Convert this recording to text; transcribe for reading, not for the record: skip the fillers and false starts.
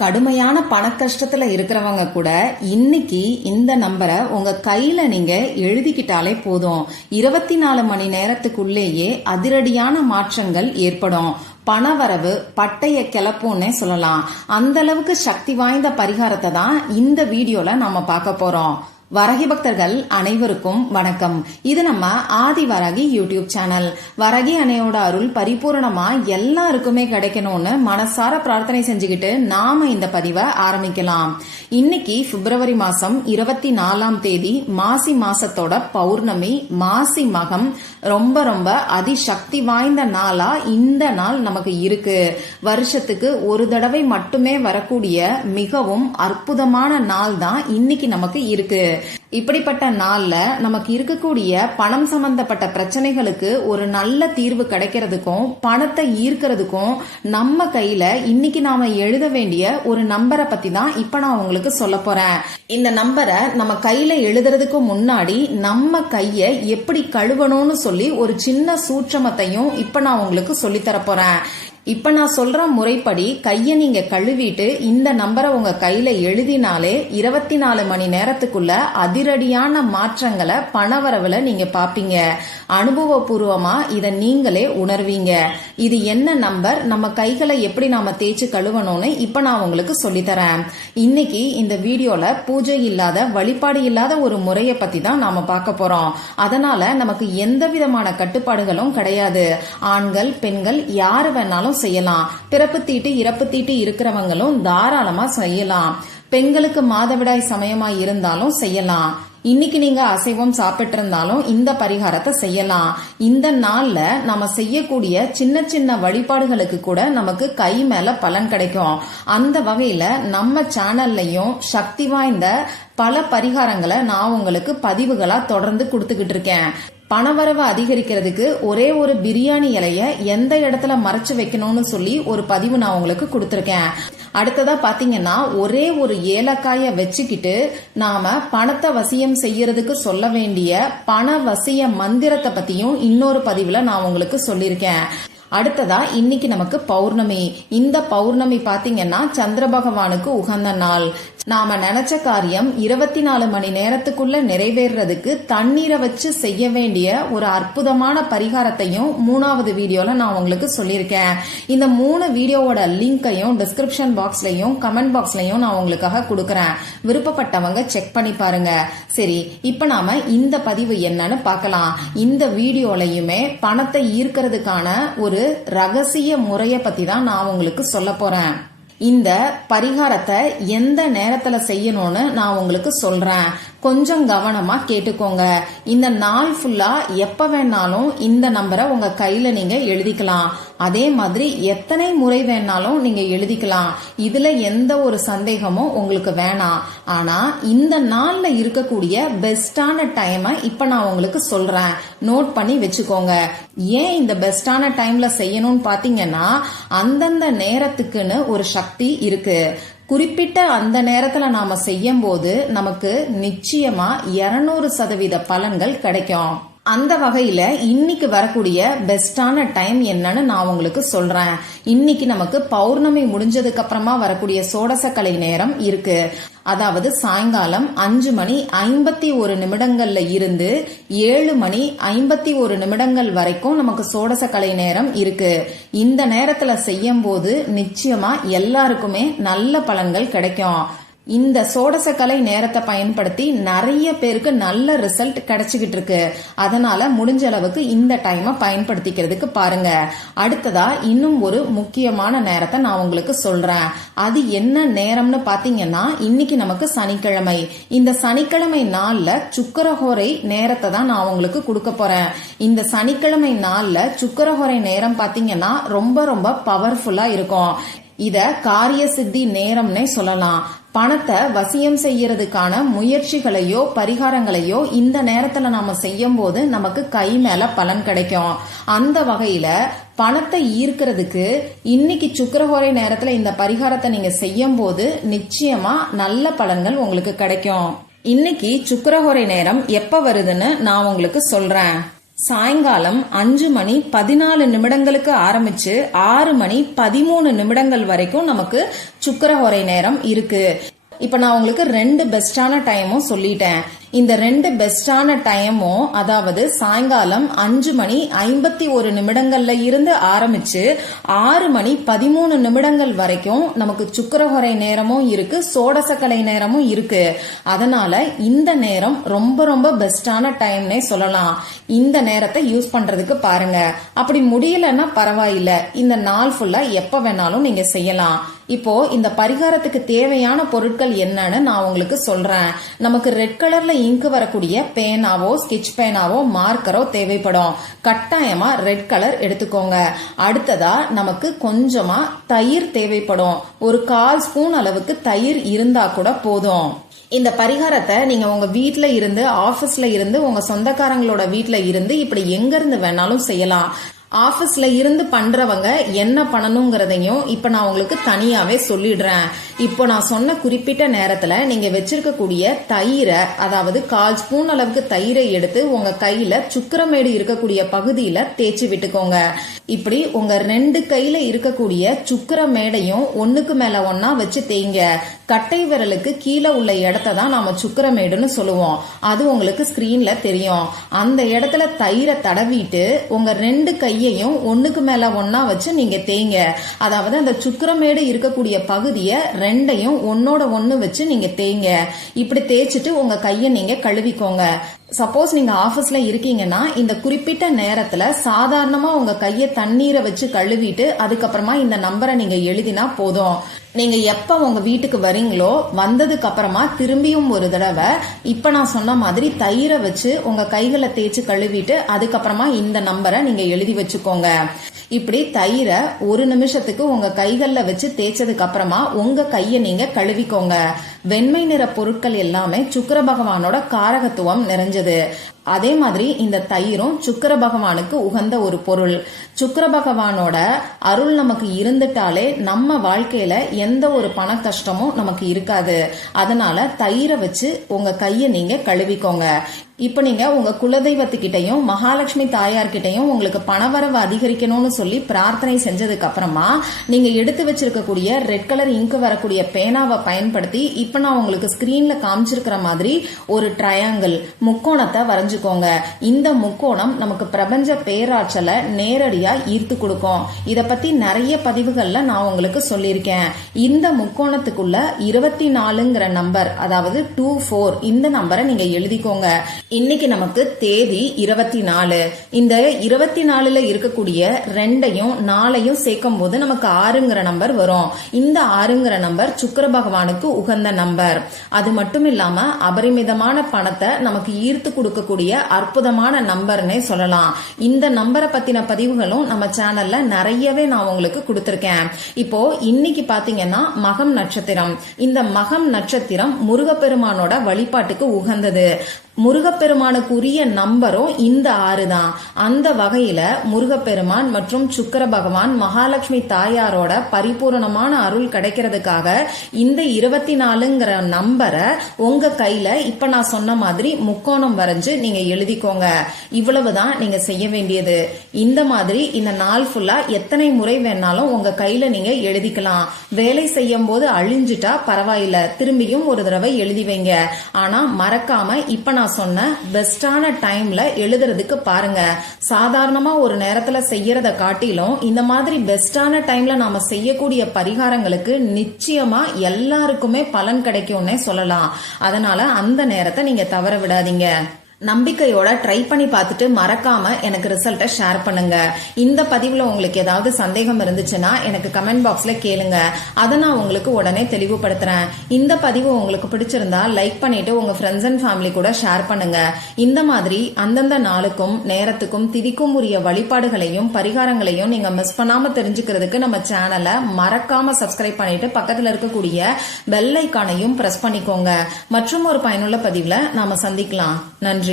கடுமையான பண கஷ்டத்துல இருக்கிறவங்க கூட இன்னைக்கு இந்த நம்பரை உங்க கையில நீங்க எழுதிக்கிட்டாலே போதும். 24 மணி நேரத்துக்குள்ளேயே அதிரடியான மாற்றங்கள் ஏற்படும். பணவரவு பட்டைய கிளப்பும்னே சொல்லலாம். அந்த அளவுக்கு சக்தி வாய்ந்த பரிகாரத்தை தான் இந்த வீடியோல நாம பார்க்க போறோம். வரகி பக்தர்கள் அனைவருக்கும் வணக்கம். இது நம்ம ஆதி வரகி யூடியூப் சேனல். வரகி அன்னையோட அருள் பரிபூரணமா எல்லாருக்குமே கிடைக்கணும்னு மனசார பிரார்த்தனை செஞ்சுக்கிட்டு நாம இந்த பதிவை ஆரம்பிக்கலாம். இன்னைக்கு பிப்ரவரி மாசம் 24ஆம் தேதி, மாசி மாசத்தோட பௌர்ணமி, மாசி மகம். ரொம்ப ரொம்ப அதிசக்தி வாய்ந்த நாளா இந்த நாள் நமக்கு இருக்கு. வருஷத்துக்கு ஒரு தடவை மட்டுமே வரக்கூடிய மிகவும் அற்புதமான நாள் தான் இன்னைக்கு நமக்கு இருக்கு. இப்படிப்பட்ட நாள்ல நமக்கு இருக்கக்கூடிய பணம் சம்பந்தப்பட்ட பிரச்சனைகளுக்கு ஒரு நல்ல தீர்வு கிடைக்கிறதுக்கும் பணத்தை ஈர்க்கிறதுக்கும் நம்ம கையில இன்னைக்கு நாம எழுத வேண்டிய ஒரு நம்பரை பத்தி தான் இப்ப நான் உங்களுக்கு சொல்ல போறேன். இந்த நம்பரை நம்ம கையில எழுதுறதுக்கு முன்னாடி நம்ம கைய எப்படி கழுவணும்னு சொல்லி ஒரு சின்ன சூட்சமத்தையும் இப்ப நான் உங்களுக்கு சொல்லி தர போறேன். இப்ப நான் சொல்ற முறைப்படி கைய நீங்க கழுவிட்டு இந்த நம்பரை உங்க கையில எழுதினாலே 24 மணி நேரத்துக்குள்ள அதிரடியான மாற்றங்களை பணவரவுல நீங்க பாப்பீங்க. அனுபவபூர்வமா இத நீங்களே உணர்வீங்க. இது என்ன நம்பர், நம்ம கைகளை எப்படி நாம தேய்ச்சி கழுவணும்னு இப்ப நான் உங்களுக்கு சொல்லித்தரேன். இன்னைக்கு இந்த வீடியோல பூஜை இல்லாத, வழிபாடு இல்லாத ஒரு முறையை பத்தி தான் நாம பார்க்க போறோம். அதனால நமக்கு எந்த விதமான கட்டுப்பாடுகளும் கிடையாது. ஆண்கள் பெண்கள் யாரு வேணாலும் செய்யலாம். பிறப்பு தீட்டு இறப்பு தீட்டு இருக்கிறவங்களும் தாராளமா செய்யலாம். பெண்களுக்கு மாதவிடாய் சமயமா இருந்தாலும் செய்யலாம். இன்னைக்கு நீங்க அசைவம் சாப்பிட்டு இருந்தாலும் இந்த பரிகாரத்தை செய்யலாம். இந்த நாள்ல நம்ம செய்யக்கூடிய சின்ன சின்ன வழிபாடுகளுக்கு கூட நமக்கு கை மேல பலன் கிடைக்கும். அந்த வகையில நம்ம சேனல்லையும் சக்தி வாய்ந்த பல பரிகாரங்களை நான் உங்களுக்கு பதிவுகளா தொடர்ந்து கொடுத்துக்கிட்டு இருக்கேன். பணவரவு அதிகரிக்கிறதுக்கு ஒரே ஒரு பிரியாணி இலைய எந்த இடத்துல மறைச்சு வைக்கணும்னு சொல்லி ஒரு பதிவு நான் உங்களுக்கு கொடுத்துருக்கேன். அடுத்ததா பாத்தீங்கன்னா, ஒரே ஒரு ஏலக்காய வச்சுக்கிட்டு நாம பணத்தை வசியம் செய்யறதுக்கு சொல்ல வேண்டிய பண வசிய மந்திரத்தை பத்தியும் இன்னொரு பதிவுல நான் உங்களுக்கு சொல்லியிருக்கேன். அடுத்ததா இன்னைக்கு நமக்கு பௌர்ணமி. இந்த பௌர்ணமி பாத்தீங்கன்னா சந்திர பகவானுக்கு உகந்த நாள். நாம நினைச்ச காரியம் 24 மணி நேரத்துக்குள்ள நிறைவேறதுக்கு தண்ணீரை வச்சு செய்ய வேண்டிய ஒரு அற்புதமான பரிகாரத்தையும் 3வது வீடியோல நான் உங்களுக்கு சொல்லியிருக்கேன். இந்த 3 வீடியோவோட லிங்கையும் டிஸ்கிரிப்ஷன் பாக்ஸ்லயும் கமெண்ட் பாக்ஸ்லயும் நான் உங்களுக்காக கொடுக்கறேன். விருப்பப்பட்டவங்க செக் பண்ணி பாருங்க. சரி, இப்ப நாம இந்த பதிவு என்னன்னு பார்க்கலாம். இந்த வீடியோலயுமே பணத்தை ஈர்க்கிறதுக்கான ஒரு ரகசிய முறைய பத்தி தான் நான் உங்களுக்கு சொல்ல போறேன். இந்த பரிகாரத்தை எந்த நேரத்துல செய்யணும்னு நான் உங்களுக்கு சொல்றேன். கொஞ்சம் கவனமா கேட்டுக்கோங்க. இந்த நாள் ஃபுல்லா எப்ப வேணாலும் இந்த நம்பரை உங்க கையில நீங்க எழுதிக்கலாம். அதே மாதிரி எத்தனை முறை வேணாலும் நீங்க எழுதிக்கலாம். இதுல எந்த ஒரு சந்தேகமும் உங்களுக்கு வேணாம். ஆனா இந்த நாள்ல இருக்கக்கூடிய பெஸ்டான டைமை இப்ப நான் உங்களுக்கு சொல்றேன். நோட் பண்ணி வச்சுக்கோங்க. ஏன் இந்த பெஸ்டான டைம்ல செய்யணும்னு பாத்தீங்கன்னா, அந்தந்த நேரத்துக்குன்னு ஒரு சக்தி இருக்கு. குறிப்பிட்ட அந்த நேரத்துல நாம செய்யும் போது நமக்கு நிச்சயமா 200% பலன்கள் கிடைக்கும். அந்த வகையில இன்னைக்கு வரக்கூடிய பெஸ்டான டைம் என்னன்னு நான் உங்களுக்கு சொல்றேன். இன்னைக்கு நமக்கு பௌர்ணமி முடிஞ்சதுக்கு அப்புறமா வரக்கூடிய சோடசக்கலை நேரம் இருக்கு. அதாவது சாயங்காலம் 5 மணி 51 நிமிடங்கள்ல இருந்து 7 மணி 51 நிமிடங்கள் வரைக்கும் நமக்கு சோடசக்கலை நேரம் இருக்கு. இந்த நேரத்துல செய்யும் போது நிச்சயமா எல்லாருக்குமே நல்ல பலன்கள் கிடைக்கும். இந்த சோடசக்கலை நேரத்தை பயன்படுத்தி நிறைய பேருக்கு நல்ல ரிசல்ட் கிடைச்சுக்கிட்டு இருக்கு. அதனால முடிஞ்ச அளவுக்கு இந்த டைமை பயன்படுத்திக்கிறதுக்கு பாருங்க. அடுத்ததா இன்னும் ஒரு முக்கியமான நேரத்தை நான் உங்களுக்கு சொல்றேன். அது என்ன நேரம்னு பாத்தீங்கன்னா, இன்னைக்கு நமக்கு சனிக்கிழமை. இந்த சனிக்கிழமை நாள்ல சுக்கிரஹோரை நேரத்தை தான் நான் உங்களுக்கு கொடுக்க போறேன். இந்த சனிக்கிழமை நாள்ல சுக்கிரஹோரை நேரம் பாத்தீங்கன்னா ரொம்ப ரொம்ப பவர்ஃபுல்லா இருக்கும். இத காரிய சித்தி நேரம்னே சொல்லலாம். பணத்தை வசியம் செய்யறதுக்கான முயற்சிகளையோ பரிகாரங்களையோ இந்த நேரத்துல நாம செய்யும் போது நமக்கு கை மேல பலன் கிடைக்கும். அந்த வகையில பணத்தை ஈர்க்கிறதுக்கு இன்னைக்கு சுக்கிரஹோரை நேரத்துல இந்த பரிகாரத்தை நீங்க செய்யும் போது நிச்சயமா நல்ல பலன்கள் உங்களுக்கு கிடைக்கும். இன்னைக்கு சுக்கிரஹோரை நேரம் எப்ப வருதுன்னு நான் உங்களுக்கு சொல்றேன். சாயங்காலம் 5:14 ஆரம்பிச்சு 6:13 வரைக்கும் நமக்கு சுக்கிரஹோரை நேரம் இருக்கு. இப்ப நான் உங்களுக்கு 2 பெஸ்டான டைமும் சொல்லிட்டேன். இந்த 2 பெஸ்டான டைமும், அதாவது சாயங்காலம் 5:51 இருந்து ஆரம்பிச்சு 6:13 வரைக்கும் நமக்கு சுக்கிரஹோரை நேரமும் இருக்கு, சோடசக்கலை நேரமும் இருக்கு. அதனால இந்த நேரம் ரொம்ப ரொம்ப பெஸ்டான டைம்னே சொல்லலாம். இந்த நேரத்தை யூஸ் பண்றதுக்கு பாருங்க. அப்படி முடியலன்னா பரவாயில்ல, இந்த நாள் ஃபுல்லா எப்ப வேணாலும் நீங்க செய்யலாம். இப்போ இந்த பரிகாரத்துக்கு தேவையான பொருட்கள் என்னன்னு நான் உங்களுக்கு சொல்றேன். நமக்கு ரெட் கலர்ல இங்கு வரக்கூடிய பேனாவோ ஸ்கெட்ச் பேனாவோ மார்க்கரோ தேவைப்படும். கட்டாயமா ரெட் கலர் எடுத்துக்கோங்க. அடுத்ததா நமக்கு கொஞ்சமா தயிர் தேவைப்படும். ஒரு 1/4 ஸ்பூன் அளவுக்கு தயிர் இருந்தா கூட போதும். இந்த பரிகாரத்தை நீங்க உங்க வீட்ல இருந்து, ஆபீஸ்ல இருந்து, உங்க சொந்தக்காரங்களோட வீட்ல இருந்து, இப்படி எங்க இருந்து வேணாலும் செய்யலாம். ஆபீஸ்ல இருந்து பண்றவங்க என்ன பண்ணணுங்கிறதையும் இப்ப நான் உங்களுக்கு தனியாவே சொல்லிடுறேன். இப்போ நான் சொன்ன குறிப்பிட்ட நேரத்துல நீங்க வச்சிருக்கக்கூடிய தயிரை, அதாவது 1/4 ஸ்பூன் அளவுக்கு தயிரை எடுத்து உங்க கையில சுக்கிரமேடு இருக்கக்கூடிய பகுதியில தேய்ச்சி விட்டுக்கோங்க. இப்படி உங்க 2 கையில இருக்கக்கூடிய சுக்கிரமேடையும் ஒண்ணுக்கு மேல ஒன்னா வச்சு தேய்ங்க. கட்டை விரலுக்கு கீழே உள்ள இடத்த தான் நாம சுக்கிரமேடுன்னு சொல்லுவோம். அது உங்களுக்கு ஸ்கிரீன்ல தெரியும். அந்த இடத்துல தயிரை தடவிட்டு உங்க 2 கையையும் ஒண்ணுக்கு மேல ஒன்னா வச்சு நீங்க தேய்ங்க. அதாவது அந்த சுக்கிரமேடு இருக்கக்கூடிய பகுதியை 2ஐயும் ஒன்னோட ஒண்ணு வச்சு நீங்க தேய்ங்க. இப்படி தேய்ச்சிட்டு உங்க கையை நீங்க கழுவிக்கோங்க. சப்போஸ் நீங்க ஆபீஸ்ல இருக்கீங்கன்னா இந்த குறிப்பிட்ட நேரத்துல சாதாரணமா உங்க கையை தண்ணீரை வச்சு கழுவிட்டு அதுக்கப்புறமா இந்த நம்பரை நீங்க எழுதினா போதும். நீங்க எப்ப உங்க வீட்டுக்கு வரீங்களோ வந்ததுக்கு அப்புறமா திரும்பியும் ஒரு தடவை இப்ப நான் சொன்ன மாதிரி தயிரை வச்சு உங்க கைகளை தேய்ச்சி கழுவிட்டு அதுக்கப்புறமா இந்த நம்பரை நீங்க எழுதி வச்சுக்கோங்க. இப்படி தயிரை 1 நிமிஷத்துக்கு உங்க கைகள்ல வச்சு தேய்ச்சதுக்கு அப்புறமா உங்க கையை நீங்க கழுவிக்கோங்க. வெண்மை நிற பொருட்கள் எல்லாமே சுக்கிர பகவானோட காரகத்துவம் நிறைஞ்சது. அதே மாதிரி இந்த தயிரும் சுக்கிர பகவானுக்கு உகந்த ஒரு பொருள். சுக்கிர பகவானோட அருள் நமக்கு இருந்துட்டாலே நம்ம வாழ்க்கையில எந்த ஒரு பண கஷ்டமும் நமக்கு இருக்காது. அதனால தயிரை வச்சு உங்க கையை நீங்க கழுவிக்கோங்க. இப்ப நீங்க உங்க குலதெய்வத்துக்கிட்டையும் மகாலட்சுமி தாயார்கிட்டையும் உங்களுக்கு பணவரவு அதிகரிக்கணும்னு சொல்லி பிரார்த்தனை செஞ்சதுக்கு அப்புறமா நீங்க எடுத்து வச்சிருக்கக்கூடிய ரெட் கலர் இங்கு வரக்கூடிய பேனாவை பயன்படுத்தி இப்ப நான் உங்களுக்கு ஸ்கிரீன்ல காமிச்சிருக்கிற மாதிரி ஒரு ட்ரையாங்கிள் முக்கோணத்தை வரைஞ்சுக்கோங்க. இந்த முக்கோணம் நமக்கு பிரபஞ்ச பேராற்றலை நேரடியா ஈர்த்து கொடுக்கும். இத பத்தி நிறைய பதிவுகள்ல நான் உங்களுக்கு சொல்லியிருக்கேன். இந்த முக்கோணத்துக்குள்ள 24ங்கிற நம்பர், அதாவது 24 இந்த நம்பரை நீங்க எழுதிக்கோங்க. இன்னைக்கு நமக்கு தேதி 24. இந்த 24ல இருக்கக்கூடிய 2ஐயும் 4ஐயும் சேர்க்கும் போது நமக்கு 6ங்கிற நம்பர் வரும். இந்த 6ங்கிற நம்பர் சுக்கிர பகவானுக்கு உகந்த நம்பர். அது மட்டும் இல்லாம அபரிமிதமான பணத்தை நமக்கு ஈர்த்து கொடுக்கக்கூடிய அற்புதமான நம்பர்னே சொல்லலாம். இந்த நம்பரை பத்தின பதிவுகளும் நம்ம சேனல்ல நிறையவே நான் உங்களுக்கு கொடுத்திருக்கேன். இப்போ இன்னைக்கு பாத்தீங்கன்னா மகம் நட்சத்திரம். இந்த மகம் நட்சத்திரம் முருகப்பெருமானோட வழிபாட்டுக்கு உகந்தது. முருகப்பெருமானுக்கு உரிய நம்பரும் இந்த 6 தான். அந்த வகையில முருகப்பெருமான் மற்றும் சுக்கிர பகவான் மகாலட்சுமி தாயாரோட பரிபூரணமான அருள் கிடைக்கிறதுக்காக இந்த 24ங்கிற நம்பரை உங்க கையில இப்ப நான் சொன்ன மாதிரி முக்கோணம் வரைஞ்சு நீங்க எழுதிக்கோங்க. இவ்வளவுதான் நீங்க செய்ய வேண்டியது. இந்த மாதிரி இந்த நாள் ஃபுல்லா எத்தனை முறை வேணாலும் உங்க கையில நீங்க எழுதிக்கலாம். வேலை செய்யும் போது அழிஞ்சிட்டா பரவாயில்ல, திரும்பியும் ஒரு தடவை எழுதி வைங்க. ஆனா மறக்காம இப்ப நான் சொன்ன பெஸ்டான டைம்ல எழுதுறதுக்கு பாருங்க. சாதாரணமா ஒரு நேரத்துல செய்யறத காட்டிலும் இந்த மாதிரி பெஸ்டான டைம்ல நாம செய்யக்கூடிய பரிகாரங்களுக்கு நிச்சயமா எல்லாருக்குமே பலன் கிடைக்கும்னே சொல்லலாம். அதனால அந்த நேரத்தை நீங்க தவற விடாதீங்க. நம்பிக்கையோட ட்ரை பண்ணி பார்த்துட்டு மறக்காம எனக்கு ரிசல்ட்டை ஷேர் பண்ணுங்க. இந்த பதிவுல உங்களுக்கு ஏதாவது சந்தேகம் இருந்துச்சுன்னா எனக்கு கமெண்ட் பாக்ஸ்ல கேளுங்க. அதை நான் உங்களுக்கு உடனே தெளிவுபடுத்துறேன். இந்த பதிவு உங்களுக்கு பிடிச்சிருந்தா லைக் பண்ணிட்டு உங்க ஃப்ரெண்ட்ஸ் அண்ட் ஃபேமிலி கூட ஷேர் பண்ணுங்க. இந்த மாதிரி அந்தந்த நாளுக்கும் நேரத்துக்கும் திதிக்கும் உரிய வழிபாடுகளையும் பரிகாரங்களையும் நீங்க மிஸ் பண்ணாம தெரிஞ்சுக்கிறதுக்கு நம்ம சேனலை மறக்காம சப்ஸ்கிரைப் பண்ணிட்டு பக்கத்துல இருக்கக்கூடிய பெல் ஐக்கானையும் பிரஸ் பண்ணிக்கோங்க. மற்றும் ஒரு பயனுள்ள பதிவுல நாம சந்திக்கலாம். நன்றி.